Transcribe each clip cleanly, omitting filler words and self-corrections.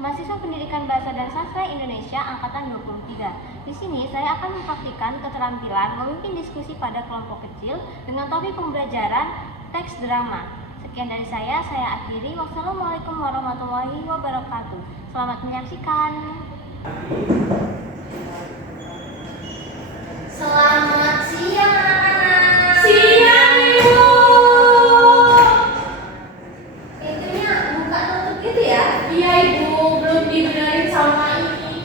mahasiswa Pendidikan Bahasa dan Sastra Indonesia angkatan 23. Di sini saya akan mempraktikkan keterampilan memimpin diskusi pada kelompok kecil dengan topik pembelajaran teks drama. Sekian dari saya akhiri. Wassalamualaikum warahmatullahi wabarakatuh. Selamat menyaksikan. Selamat siang anak-anak. Siang Ibu. Pintunya buka tutup gitu ya? Iya Ibu, belum dibenerin sama ini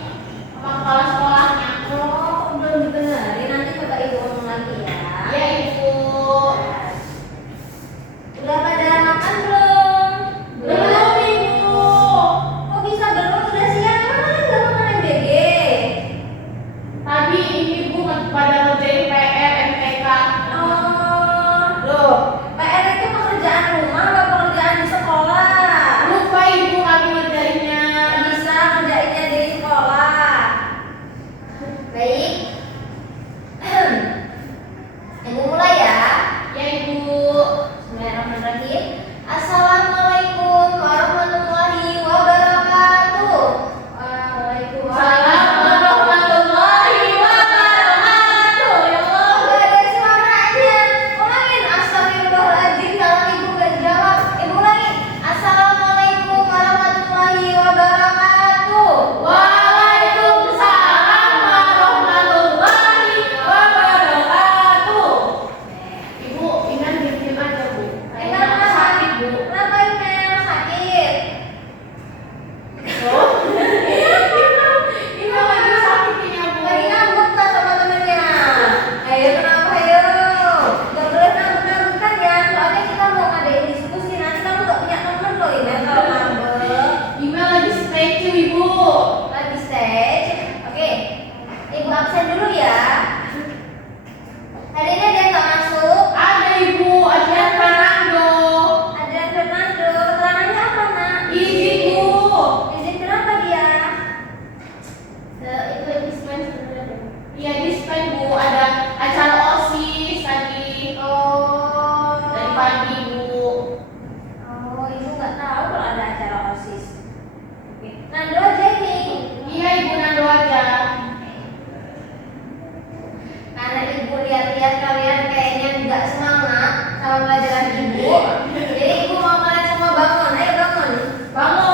sama kepala sekolahnya. Oh, belum dibenerin. Nanti coba Ibu ngomong lagi ya. Iya Ibu. Udah pada makan belum? Belum Ibu. Kok bisa belum? Udah siang. Emang kalian nggak makan MBG? Tadi ini Bu pada ngerjain PR MTK. Oh, loh. PR itu pekerjaan rumah apa pekerjaan di sekolah? Lupa Ibu kami ngerjainnya. Bisa kerjainnya di sekolah. Baik. Ibu mulai ya. Ya Ibu. Bismillahirrahmanirrahim. Assalamualaikum warahmatullahi wabarakatuh. Salam warahmatullahi wabarakatuh. Ya Allah. Gak ada suaranya. Ulangin. Astagfirullahaladzim. Kalau ibu gak jawab, ibu ulangin. Assalamualaikum warahmatullahi wabarakatuh. Waalaikumsalam warahmatullahi wabarakatuh. Ibu, Iman diem aja Bu. Kayaknya sakit Bu. Kenapa Imel sakit? Oh, Iman lagi sakitnya Bu. Lagi ngambek tak sama temennya? Ayo kenapa ayo? Gak boleh ngambek-ngambek ya. Soalnya kita mau ngadain diskusi. Nanti kamu gak punya temen loh Imel kalau ngambek. Iman lagi stretching Ibu. Lagi stage. Oke. Ibu absen dulu ya. Hari ini ada yang gak masuk? Ada Ibu, ada Fernando. Adrian Fernando. Keterangannya apa nak? Izin Bu. Izin kenapa dia? Itu dispen sebenarnya. Iya dispen Bu, ada acara OSIS tadi. Oh. Dari pagi Bu. Oh, ibu nggak tahu kalau ada acara OSIS. Oke. Nando aja ini. Iya Ibu Nando aja. Karena ibu lihat-lihat kalian kayaknya nggak semangat sama pelajaran ibu. Jadi ibu mau kalian semua bangun. Ayo bangun. Bangun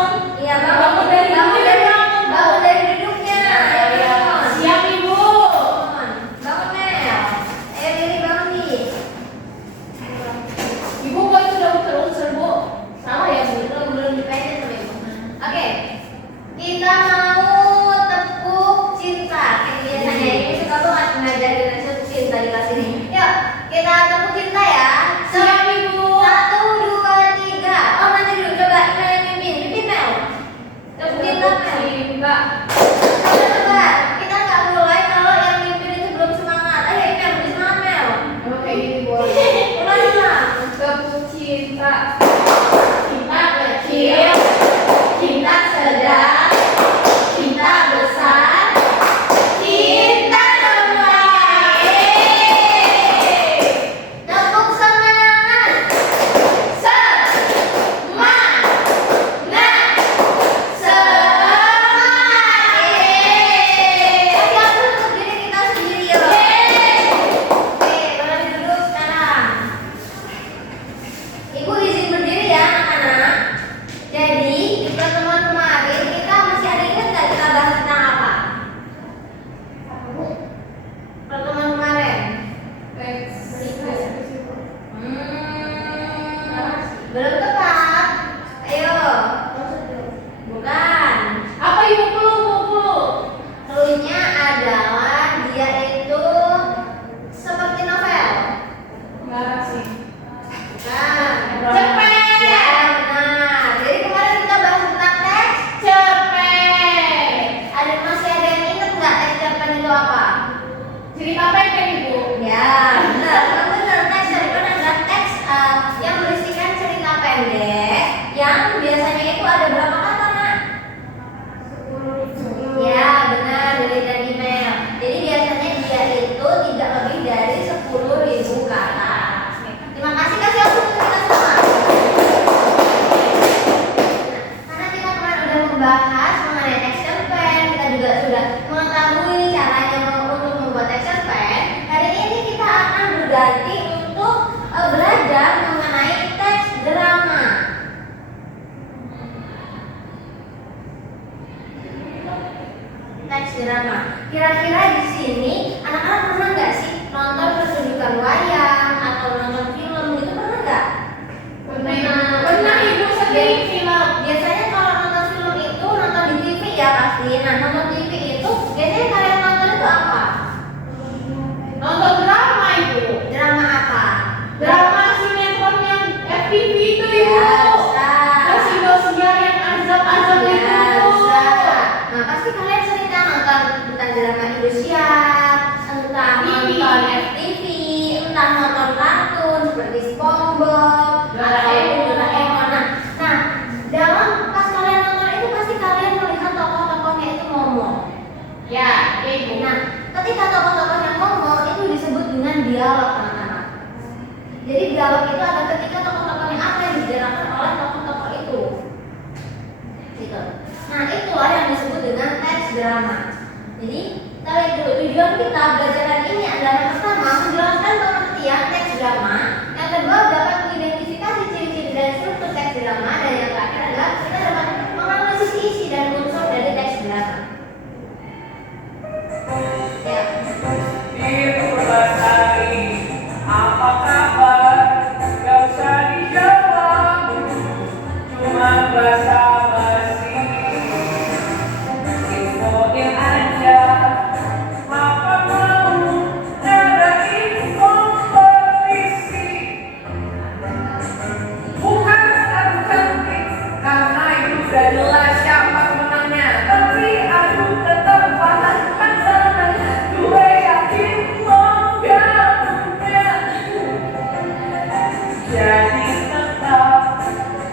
drama. Kira-kira di sini anak-anak pernah nggak sih nonton pertunjukan wayang atau nonton film gitu, pernah nggak? Pernah ibu sering film. Biasanya kalau nonton film itu nonton di TV ya pasti. Nah, nonton TV itu biasanya kalian nonton itu apa? Nonton drama ibu. Drama apa? Drama sinetron yang FTV itu ibu. Ya, bisa. Terus Indosiar yang azab-azab Ya, itu. bisa. Nah, pasti kalian sering kan nonton tentang drama Indosiar, entah nonton FTV, entah nonton kartun seperti SpongeBob, Doraemon. Nah, dalam pas kalian nonton itu pasti kalian melihat tokoh-tokohnya itu ngomong. Ya, ibu. Nah, ketika tokoh-tokohnya ngomong itu disebut dengan dialog, anak-anak. Jadi dialog itu ada ketika tokoh-tokohnya apa yang dibicarakan oleh tokoh-tokoh itu. Gitu. Nah, itulah yang disebut dengan teks drama. Jadi, kita lihat dulu tujuan kita belajar hari ini adalah yang pertama menjelaskan pengertian teks drama, yang kedua dapat mengidentifikasi ciri-ciri dan struktur teks drama, dan yang terakhir adalah kita dapat menganalisis isi dan unsur dari teks drama. Ya. Ibu Lestari, apa kabar? Gak usah dijawab, cuma basa-basi. Infoin aja, apa mau ngadain kompetisi? Bukan adu cantik, karena itu udah jelas siapa pemenangnya. Tapi adu ketempatan pasangan, gue yakin lo gak punya. Jadi tetap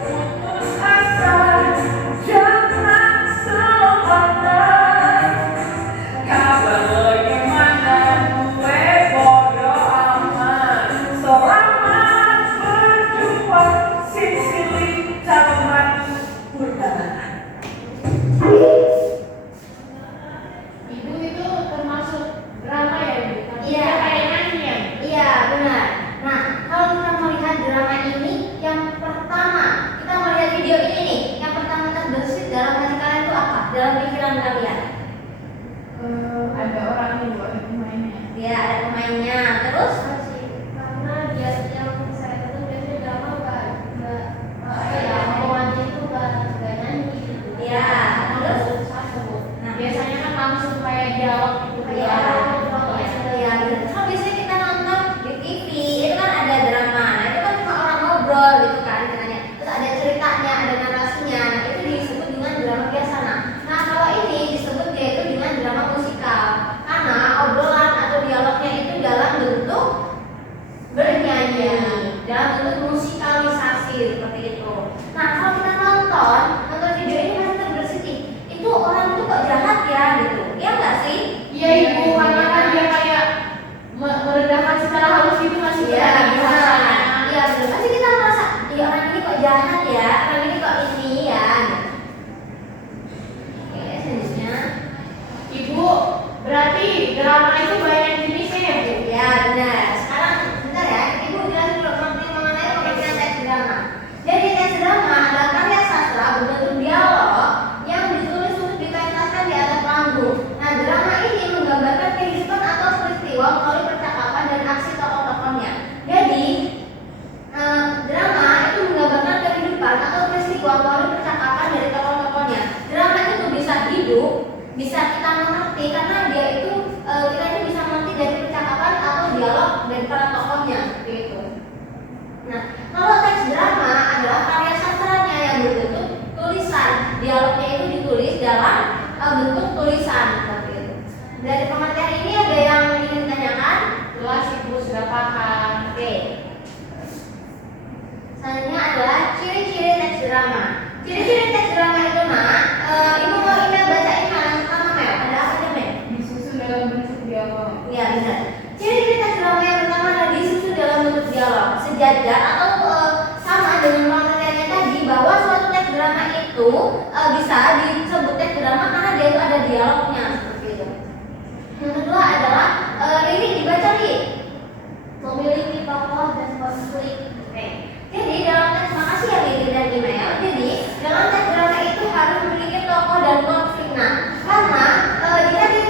putus asa, jangan semangat. Kabar lo gimana? Gue bodo amat. Selamat berjuang, Sisili Camat Utara. Ibu itu termasuk drama ya ibu? Tapi Iya. kayak nyanyian. Iya, benar. Nah, kalau kita melihat drama ini, yang pertama kita melihat video ini nih, yang pertama terbesit dalam hati kalian itu apa? Dalam pikiran kalian? Ada orang yang buat pemainnya. Ya, ada pemainnya. Terus? Karena dia yang saya itu biasanya drama nggak omongannya itu nggak nyanyi gitu. Ya, terus? Nah, Biasanya kan langsung kayak dialog gitu. Ya, ya, benar. Kalau biasanya kita nonton di TV, itu kan ada drama. Nah, itu kan cuma orang ngobrol gitu kan, katanya. Terus ada ceritanya, ada narasinya. Nah, itu disebut dengan drama biasa. Nah, kalau ini disebut yaitu dengan drama musikal. Karena obrolan atau dialognya itu dalam bentuk bernyanyi, dalam bentuk musikalisasi seperti itu. Nah, kalau kita nonton video ini masih terbesit, itu orang itu kok jahat ya gitu. Iya nggak sih? Iya ibu, karena kan dia kayak merendahkan secara halus gitu masih Iya, terjadi bisa. rasanya. Iya, betul. Pasti kita merasa, ya orang ini kok jahat ya, orang ini kok ini ya. Oke, selanjutnya. Ibu, berarti drama itu banyak jenisnya ya bu? Ya, benar. Sekarang bentar ya, Ibu jelasin dulu mengenai pengertian teks drama. Jadi teks drama adalah karya sastra berbentuk dialog yang ditulis untuk dipentaskan di atas panggung. Nah, drama ini menggambarkan kehidupan atau peristiwa melalui percakapan dan aksi tokoh-tokohnya. Jadi, drama itu menggambarkan kehidupan atau peristiwa melalui percakapan dari tokoh-tokohnya. Drama itu bisa hidup, bisa kita mengerti karena dia itu kita ini bisa mengerti dari percakapan atau dialog dari para tokohnya seperti itu. Nah, kalau teks drama adalah karya sastranya yang berbentuk tulisan. Dialognya itu ditulis dalam bentuk tulisan seperti itu. Dari pengertian ini ada yang ingin ditanyakan? Jelas ibu sudah paham. Oke. Selanjutnya adalah ciri-ciri teks drama. Ciri-ciri teks drama itu Ibu mau email bacain yang pertama Mel. Ada apa aja Mel? Disusun dalam bentuk dialog. Iya benar. Ciri-ciri teks drama yang pertama adalah disusun dalam bentuk dialog, sejajar atau sama dengan pengertiannya tadi bahwa suatu teks drama itu bisa disebut teks drama karena dia itu ada dialognya seperti itu. Yang kedua adalah lirik dibaca lirik, memiliki tokoh dan konflik. Oke. Jadi dalam teks, makasih ya Lili dan email. Jadi dalam teks drama itu harus memiliki tokoh dan konflik. Nah, karena jika kita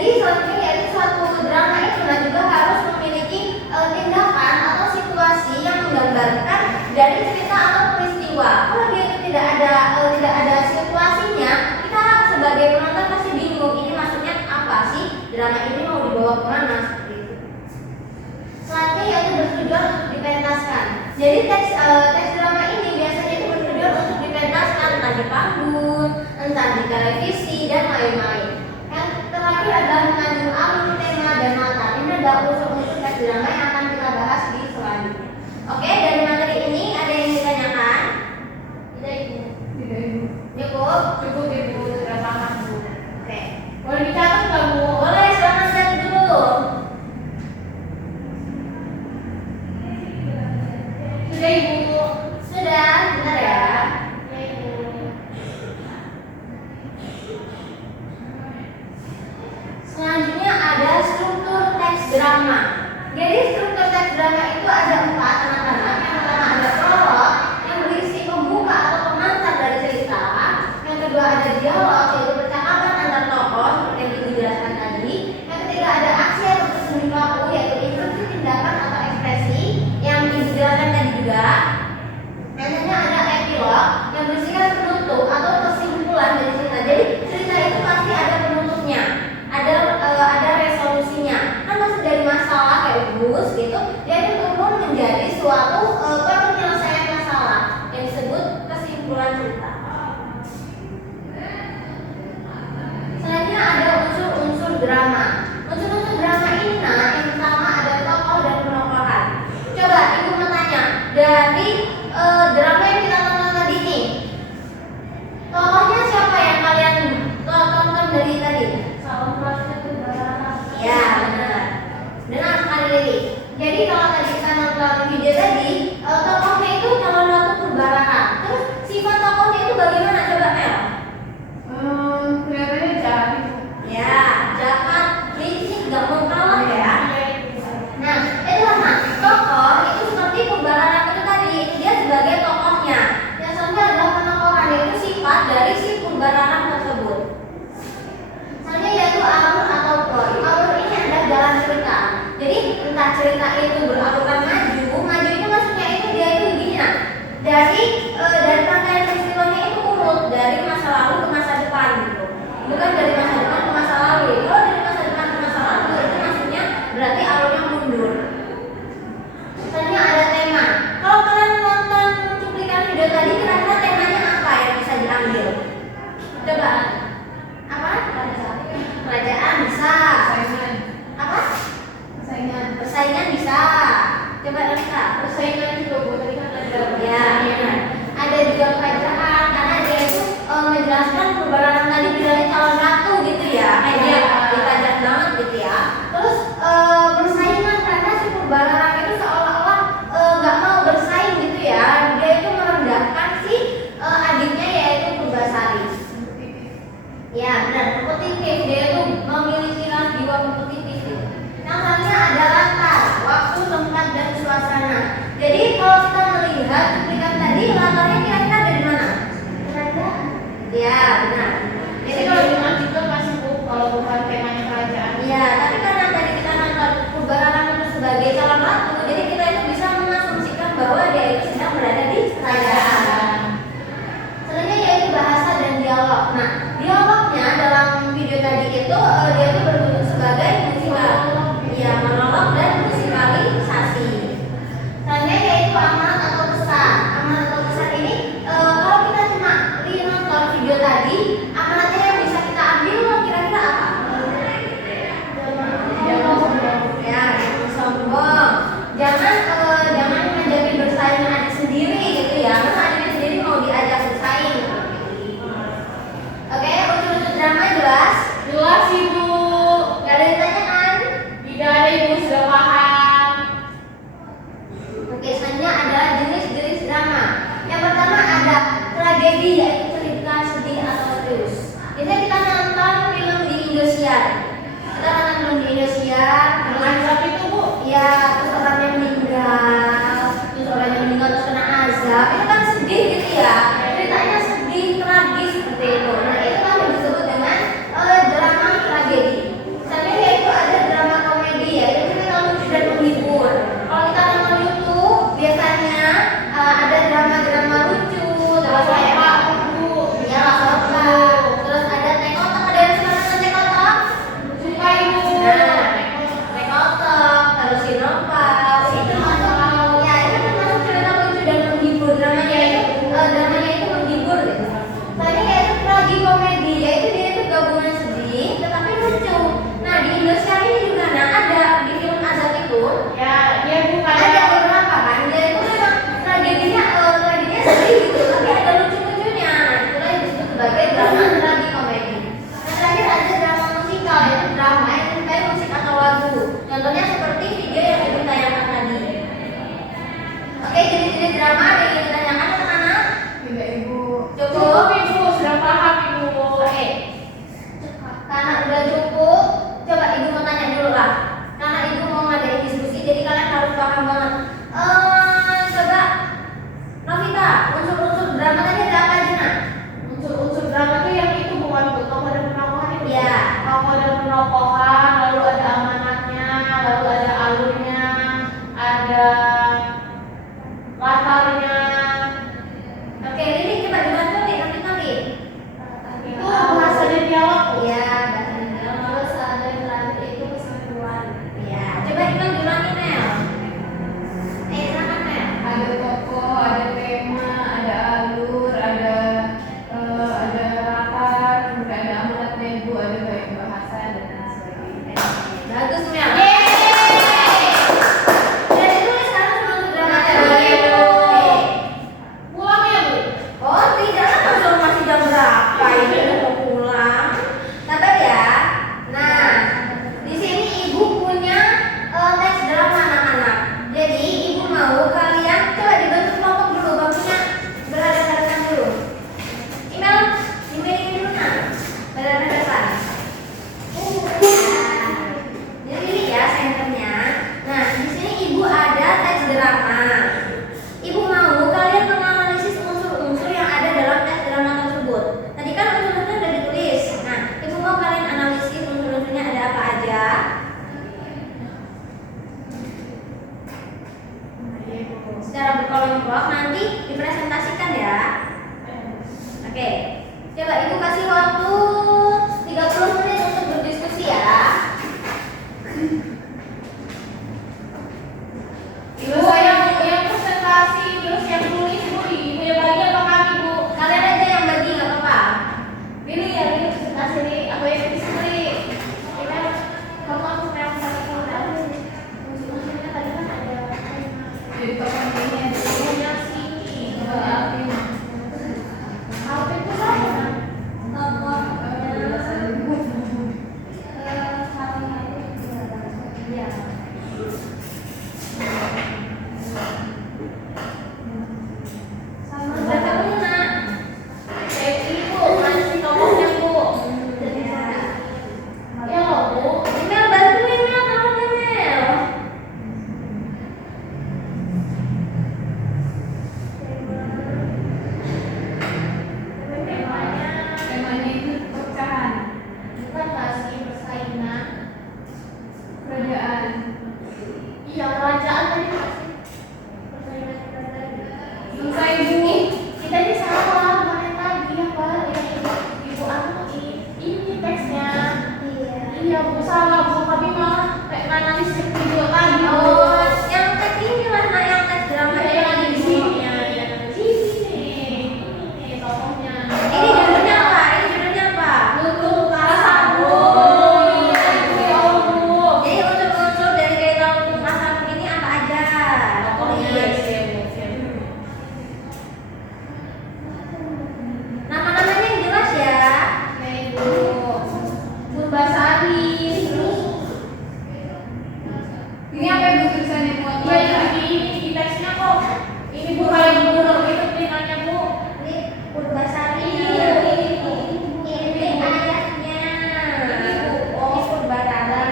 Jadi selanjutnya yaitu suatu drama itu juga harus memiliki tindakan atau situasi yang menggambarkan dari cerita atau peristiwa. Kalau dia itu tidak ada situasinya, kita sebagai penonton pasti bingung ini maksudnya apa sih, drama ini mau dibawa kemana, seperti itu. Selanjutnya yaitu bertujuan untuk dipentaskan. Jadi teks drama ini biasanya itu bertujuan untuk dipentaskan, entah di panggung, entah di televisi dan lain-lain. Yang terakhir adalah mengandung alur, tema, dan mata. Ini adalah unsur-unsur teks drama yang akan kita bahas di selanjutnya. Oke, dari materi ini ada yang ditanyakan? Tidak, Ibu. Tidak, Ibu. Cukup? Cukup Ibu, sudah paham Bu. Oke. Boleh dicatat nggak Bu? Boleh, silakan catat dulu. Sudah Ibu. Sudah, benar ya? Ya Ibu. Selanjutnya ada struktur teks drama. Jadi struktur teks drama itu ada 4 anak-anak. Yang pertama ada prolog yang berisi pembuka atau pengantar dari cerita. Yang kedua ada dialog yaitu percakapan antar tokoh seperti yang dijelaskan tadi. Yang ketiga ada aksi atau seni pelaku yaitu instruksi tindakan atau ekspresi yang dijelaskan tadi juga. Yang selanjutnya ada epilog yang berisikan penutup atau kesimpulan dari cerita. Jadi cerita itu pasti ada penutupnya, ada resolusinya. Kan maksud dari masalah kayak bus gitu, dia itu turun menjadi suatu penyelesaian masalah yang disebut kesimpulan cerita. Selanjutnya ada unsur-unsur drama. Unsur-unsur drama ini yang pertama ada tokoh dan penokohan. Coba Ibu mau tanya, dari drama yang kita tonton tadi nih, tokohnya siapa yang kalian tonton dari tadi? Ya, benar. Benar sekali Lili. Jadi kalau tadi kita nonton video tadi, tokohnya itu calon ratu Purbaraka. Terus sifat tokohnya itu bagaimana? Coba Mel. Kelihatannya jahat Ibu. Ya, jahat, licik, gak mau kalah ya. Nah, itulah tokoh itu seperti Purbaraka itu tadi, dia sebagai tokohnya. Yang selanjutnya adalah penokohan, yaitu sifat dari si Purbaraka tersebut. Selanjutnya yaitu alur atau plot. Alur ini adalah jalan cerita. Jadi entah cerita itu beraluran maju itu maksudnya itu dia itu begini nah. Dari rangkaian peristiwanya itu urut dari masa lalu ke masa depan gitu. Bukan dari masa depan ke masa lalu. Kalau dari masa depan ke masa lalu itu maksudnya berarti alurnya mundur. Selanjutnya ada tema. Kalau kalian nonton cuplikan video tadi, kira-kira temanya apa yang bisa diambil? Coba. Apa? Kerajaan bisa. Persaingan. Apa? Persaingan. Persaingan bisa. Coba Lisa. Persaingan juga Bu, tadi kan ada. Ya, benar. Ada juga kerajaan karena dia itu menjelaskan Purbaraka tadi bilangnya calon ratu gitu ya. Kayak dia ditajak banget gitu ya. Terus persaingan karena si Purbaraka itu seolah-olah nggak mau bersaing gitu ya. Dia itu merendahkan si adiknya yaitu Purbasari. Ya benar, kompetitif. Dia itu memiliki jiwa kompetitif gitu. Yang selanjutnya ada latar, waktu, tempat, dan suasana. Jadi kalau kita melihat cuplikan tadi, latarnya kira-kira dari mana? Kerajaan. Ya benar. Jadi kalau di juga masih Bu, kalau bukan temanya kerajaan. Iya, tapi karena tadi kita nonton Purbaraka itu sebagai calon ratu, jadi kita itu bisa mengasumsikan bahwa dia itu sedang berada di kerajaan. Selanjutnya yaitu bahasa dan dialog. Nah, dialognya dalam video tadi itu dia itu berbentuk sebagai musikal, ya monolog dan musikalisasi. Selanjutnya yaitu amanat atau pesan. Amanat atau pesan ini kalau kita cuma nonton video tadi, amanatnya yang bisa kita ambil kira-kira apa? Ya, jangan sombong. Jangan menjadi bersaing dengan adik sendiri gitu ya. Karena adiknya sendiri mau diajak bersaing. Oke, unsur-unsur drama jelas? Jelas Ibu. Gak ada yang ditanyakan? Tidak ada Ibu, sudah paham. Oke, selanjutnya adalah jenis-jenis drama. Yang pertama ada tragedi, yaitu cerita sedih atau serius. Biasanya kita nonton film di Indosiar. Kita nonton film di Indosiar, Azab itu Bu. ya terus orangnya meninggal, terus kena azab. Itu kan sedih gitu ya. Ceritanya sedih, tragis seperti itu. Nah itu kan disebut dengan drama tragedi. Oke, coba Ibu kasih waktu 30 menit untuk berdiskusi ya. Ibu saya yang presentasi, terus yang tulis Bu. Ibu yang bagi apa kami Bu? Kalian aja yang bagi nggak apa-apa. Pilih ya, ini presentasi nih. Aku yang tulis sendiri. Ini kamu aku yang pakai kamu. Musuhnya tadi kan ada. Jadi kapan ini ada Punya sini. HP itu saya. temanya itu perpecahan kerajaan. Iya, kerajaan tadi masih Selesai Bu. kita ini salah, bukan lagi ya Pak. Ibu anu ini teksnya. Iya, Bu salah Bu, tapi malah kayak analisis video tadi. Oh, yang teks ini mana yang teks drama Iya, yang di di sini. sini? Ini tokohnya. Ini judulnya apa? Ini judulnya apa? Lutung Kasabo. Iya, Bu. Jadi unsur-unsur dari cerita Lutung Kasabo ini apa aja? Tulis. Nama-namanya yang jelas ya. Purbasari. Ini apa Ibu tulisannya buat Iya, baca? di teksnya kok. Ini Bu kayak gubernur gitu pilihannya Bu. Ini Purbasari. Iya, Ini ayahnya. Ini Purbarara.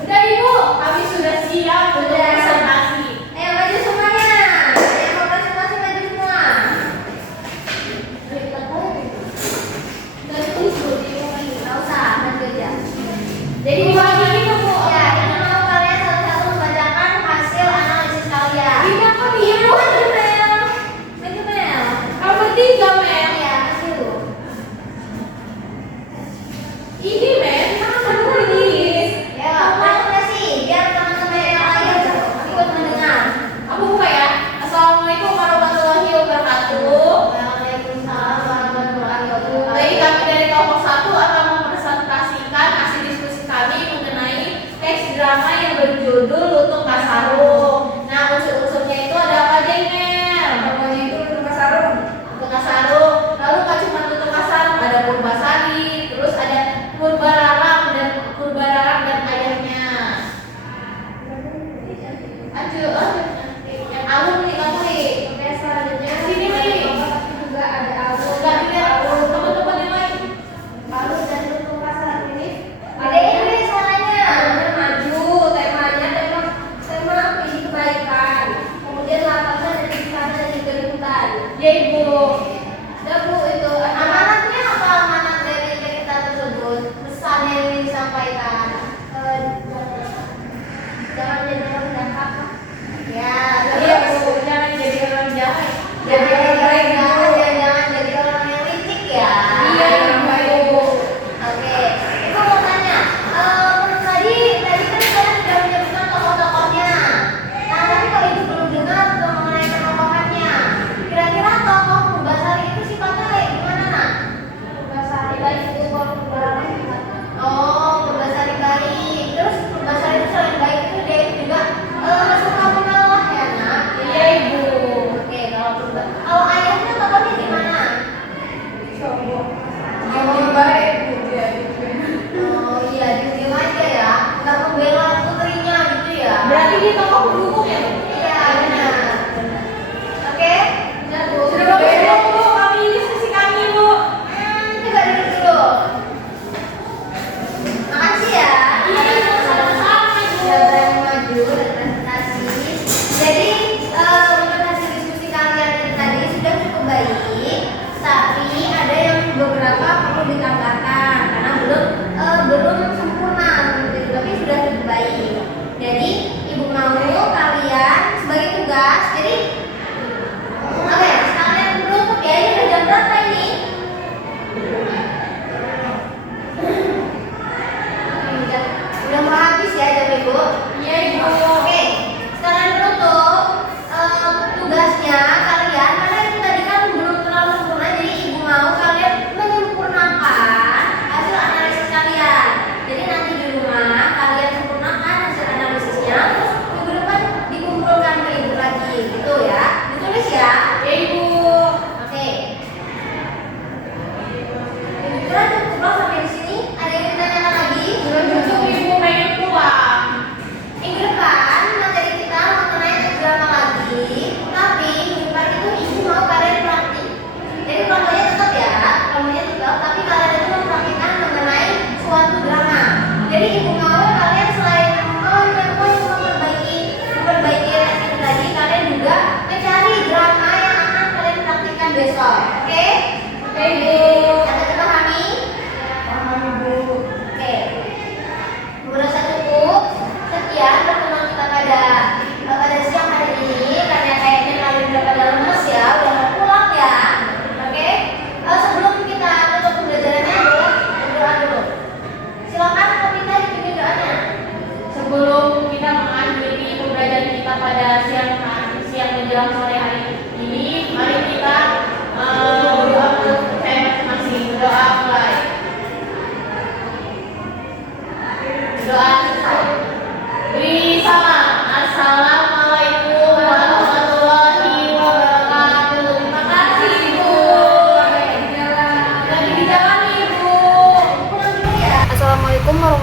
Udah Ibu, kami sudah siap untuk Sudah. presentasi. Ayo maju semuanya. Yang mau presentasi maju semua. Nggak usah, maju aja. Jadi bagi itu Bu. Ya, ini mau kalian satu-satu membacakan hasil analisis kalian. Ini apa nih? Iya, maju Mel. Maju Mel. Apa tiga Mel? Iya, maju. Ini Mel, mana tulis? Ya, maju kasih biar teman-teman yang lain ikut mendengar. Aku buka ya. Assalamualaikum warahmatullahi wabarakatuh. Waalaikumsalam warahmatullahi wabarakatuh. Baik, kami dari kelompok 1 akan mempresentasikan hasil diskusi kami mengenai teks drama yang berjudul Lutung Kasarung. Nah, unsur-unsurnya itu ada apa aja, Mel? Namanya itu Lutung Kasarung. Lutung Kasarung. Lalu nggak cuma Lutung Kasarung, ada Purbasari, terus ada Purbararam dan ayahnya. Aduh, yang alun nih, kamu nih. Oke, selanjutnya Sini nih. juga ada alun. Nggak lihat teman-teman yang lain. Alun dan Lutung Kasarung ini. Ada suaranya. Alunnya maju, temanya tema visi kebaikan. Kemudian latarnya dari sana dan juga liputan. Ya Ibu. Udah Bu, itu amanatnya apa amanat dari kita tersebut? Pesan yang ingin disampaikan. Jangan jadi orang jahat. Ya, Iya terus Bu, jangan jadi orang jahat. jangan jadi orang yang licik ya. Iya Ibu. Oke, Ibu mau tanya, tadi kan kalian sudah menyebutkan tokoh-tokohnya. Nah, tapi kalau Ibu belum dengar mengenai tokoh-tokohnya, kira-kira tokoh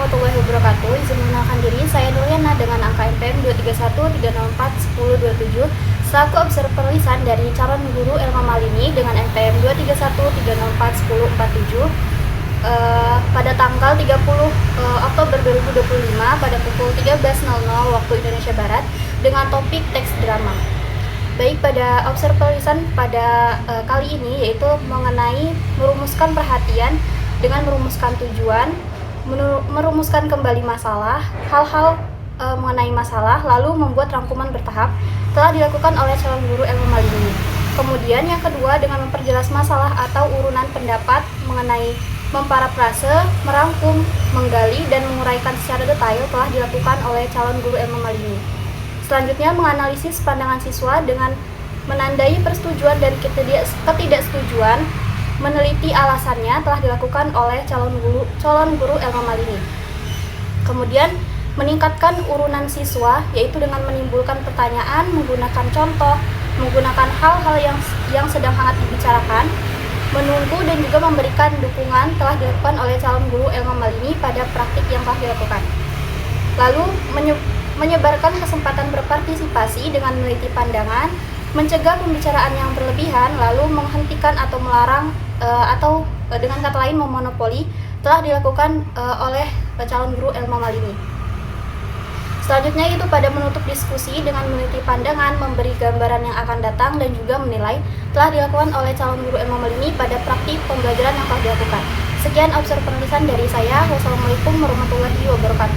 warahmatullahi wabarakatuh. Izin mengenalkan diri, saya Nurliana dengan angka NPM 231 304 1027 selaku observer lisan dari calon guru Elma Malini dengan NPM 231 304 1047 pada tanggal 30 Oktober 2025 pada pukul 13.00 waktu Indonesia Barat dengan topik teks drama. Baik, pada observer lisan pada kali ini yaitu mengenai merumuskan perhatian dengan merumuskan tujuan, merumuskan kembali masalah, hal-hal mengenai masalah, lalu membuat rangkuman bertahap telah dilakukan oleh calon guru Elma Malini. Kemudian yang kedua dengan memperjelas masalah atau urunan pendapat mengenai memparafrase, merangkum, menggali, dan menguraikan secara detail telah dilakukan oleh calon guru Elma Malini. Selanjutnya menganalisis pandangan siswa dengan menandai persetujuan dan ketidaksetujuan, meneliti alasannya telah dilakukan oleh calon guru Elma Malini. Kemudian meningkatkan urunan siswa yaitu dengan menimbulkan pertanyaan, menggunakan contoh, menggunakan hal-hal yang sedang hangat dibicarakan, menunggu dan juga memberikan dukungan telah dilakukan oleh calon guru Elma Malini pada praktik yang telah dilakukan. Lalu menyebarkan kesempatan berpartisipasi dengan meneliti pandangan, mencegah pembicaraan yang berlebihan, lalu menghentikan atau melarang atau dengan kata lain memonopoli telah dilakukan oleh calon guru Elma Malini. Selanjutnya itu pada menutup diskusi dengan meneliti pandangan, memberi gambaran yang akan datang dan juga menilai telah dilakukan oleh calon guru Elma Malini pada praktik pembelajaran yang telah dilakukan. Sekian observasi penulisan dari saya. Wassalamualaikum warahmatullahi wabarakatuh.